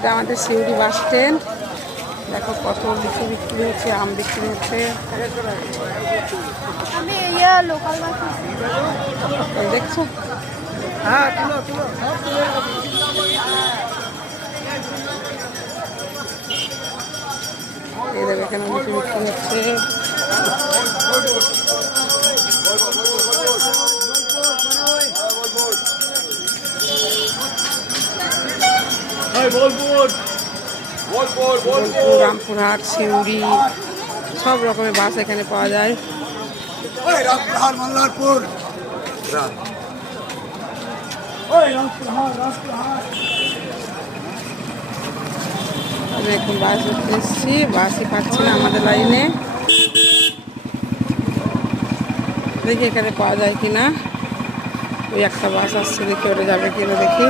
এটা আমাদের Suri bus stand. দেখো কত লিচু বিক্রি হচ্ছে, আম বিক্রি হচ্ছে। দেখছো এই দেখো এখানে লিচু বিক্রি হচ্ছে। রামপুরহাট, সিউড়ি সব রকমের বাস এখানে পাওয়া যায়। এখন বাস ধরতে এসেছি, বাসই পাচ্ছি না আমাদের লাইনে। দেখি এখানে পাওয়া যায় কিনা। ওই একটা বাস আসছে, দেখি ওটা যাবে কিনা দেখি।